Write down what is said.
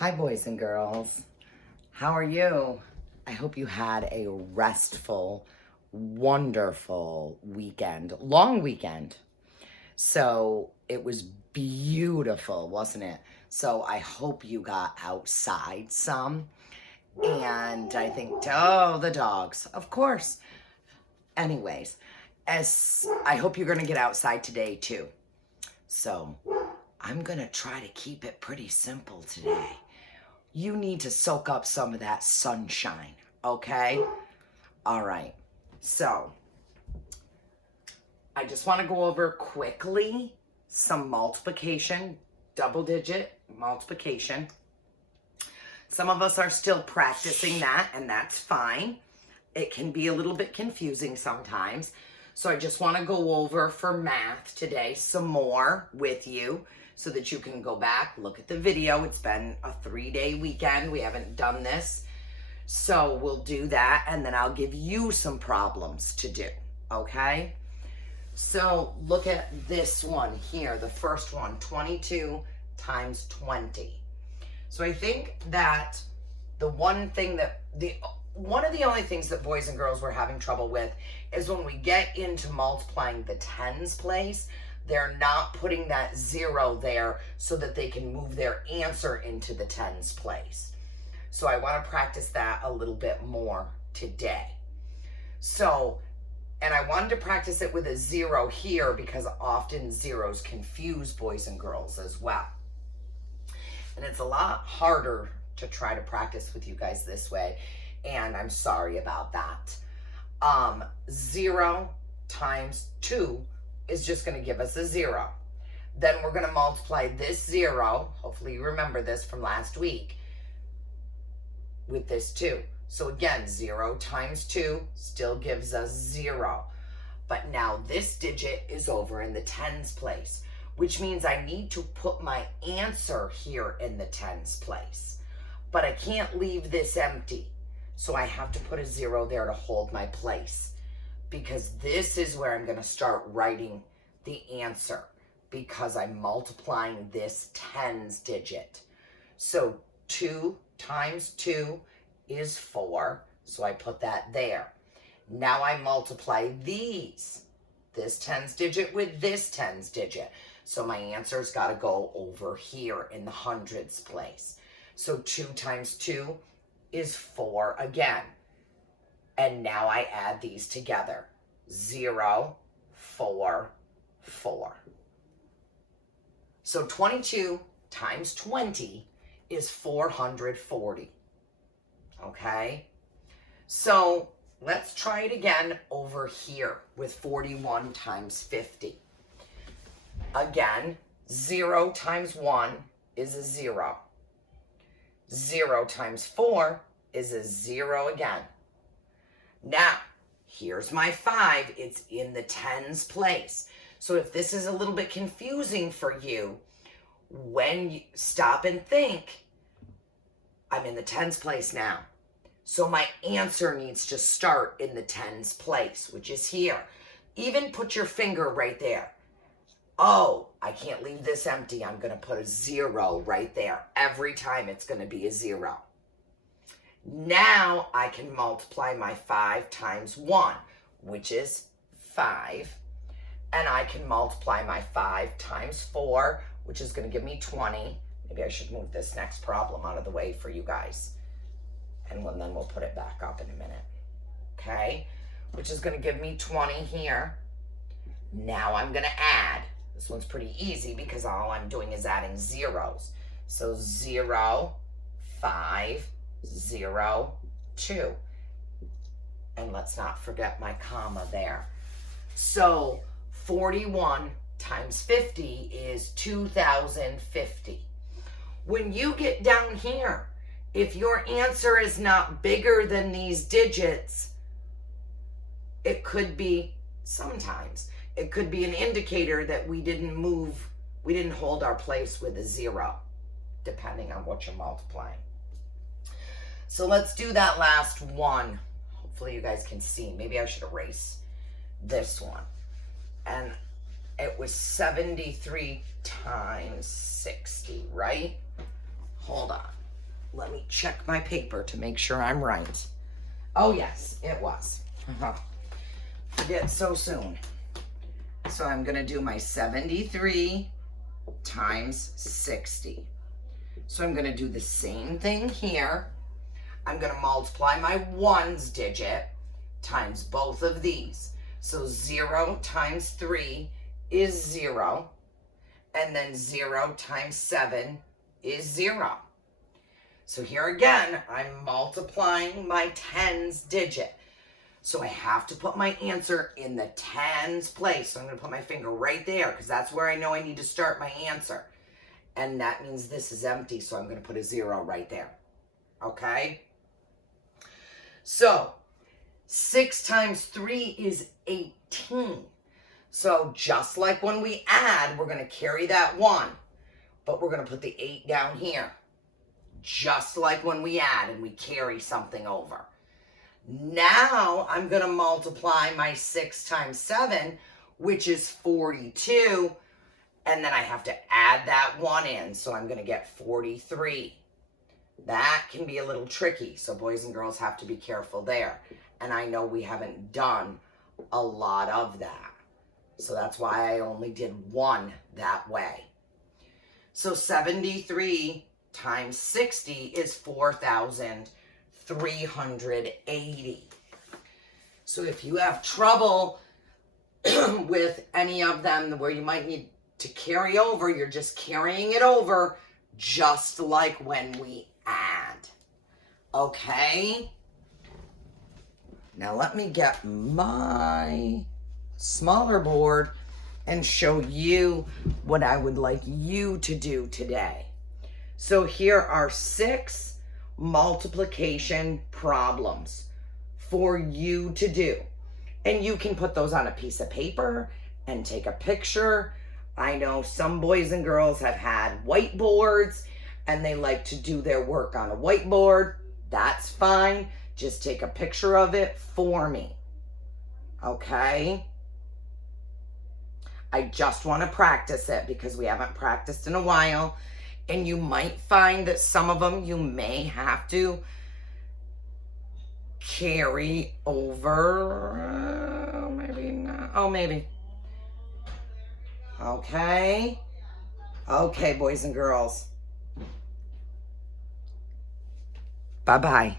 Hi, boys and girls. How are you? I hope you had a restful, wonderful weekend, long weekend. So it was beautiful, wasn't it? So I hope you got outside some. And I think, oh, the dogs, of course. Anyways, as I hope you're going to get outside today too. So I'm going to try to keep it pretty simple today. You need to soak up some of that sunshine, okay? All right. So, I just want to go over quickly some multiplication, double-digit multiplication. Some of us are still practicing that, and that's fine. It can be a little bit confusing sometimes. So I just want to go over for math today some more with you, so that you can go back, look at the video. It's been a 3-day weekend. We haven't done this. So we'll do that, and then I'll give you some problems to do, okay? So look at this one here, the first one, 22 times 20. So I think that one of the only things that boys and girls were having trouble with is when we get into multiplying the tens place, they're not putting that 0 there so that they can move their answer into the tens place. So I want to practice that a little bit more today. So, and I wanted to practice it with a 0 here because often zeros confuse boys and girls as well. And it's a lot harder to try to practice with you guys this way, and I'm sorry about that. 0 times 2 is just going to give us a 0. Then we're going to multiply this 0, hopefully you remember this from last week, with this 2. So again, 0 times 2 still gives us 0. But now this digit is over in the tens place, which means I need to put my answer here in the tens place. But I can't leave this empty, so I have to put a 0 there to hold my place, because this is where I'm going to start writing the answer, because I'm multiplying this tens digit. So 2 times 2 is 4, so I put that there. Now I multiply this tens digit with this tens digit. So my answer's got to go over here in the hundreds place. So 2 times 2 is 4 again. And now I add these together. 0, 4, 4. So 22 times 20 is 440. Okay? So let's try it again over here with 41 times 50. Again, 0 times 1 is a 0. 0 times 4 is a 0 again. Now, here's my 5. It's in the tens place. So if this is a little bit confusing for you, when you stop and think, I'm in the tens place now. So my answer needs to start in the tens place, which is here. Even put your finger right there. Oh, I can't leave this empty. I'm going to put a 0 right there. Every time it's going to be a 0. Now I can multiply my 5 times 1, which is 5. And I can multiply my 5 times 4, which is going to give me 20. Maybe I should move this next problem out of the way for you guys. And then we'll put it back up in a minute. Okay? Which is going to give me 20 here. Now I'm going to add. This one's pretty easy because all I'm doing is adding zeros. So 0, 5, 0, 2. And let's not forget my comma there. So 41 times 50 is 2050. When you get down here, if your answer is not bigger than these digits, it could be, sometimes, it could be an indicator that we didn't hold our place with a 0, depending on what you're multiplying. So let's do that last one. Hopefully you guys can see. Maybe I should erase this one. And it was 73 times 60, right? Hold on. Let me check my paper to make sure I'm right. Oh, yes, it was. Forget so soon. So I'm going to do my 73 times 60. So I'm going to do the same thing here. I'm going to multiply my ones digit times both of these. So 0 times 3 is 0. And then 0 times 7 is 0. So here again, I'm multiplying my tens digit. So I have to put my answer in the tens place. So I'm going to put my finger right there because that's where I know I need to start my answer. And that means this is empty, so I'm going to put a 0 right there. Okay? So 6 times 3 is 18. So just like when we add, we're going to carry that 1. But we're going to put the 8 down here. Just like when we add and we carry something over. Now I'm going to multiply my 6 times 7, which is 42. And then I have to add that 1 in. So I'm going to get 43. That can be a little tricky. So boys and girls have to be careful there. And I know we haven't done a lot of that. So that's why I only did 1 that way. So 73 times 60 is 4,380. So if you have trouble with any of them where you might need to carry over, you're just carrying it over just like when we add. Okay? Now let me get my smaller board and show you what I would like you to do today. So here are 6 multiplication problems for you to do. And you can put those on a piece of paper and take a picture. I know some boys and girls have had whiteboards and they like to do their work on a whiteboard. That's fine. Just take a picture of it for me. Okay? I just want to practice it because we haven't practiced in a while. And you might find that some of them you may have to carry over. Maybe not. Oh, maybe. Okay. Okay, boys and girls. Bye-bye.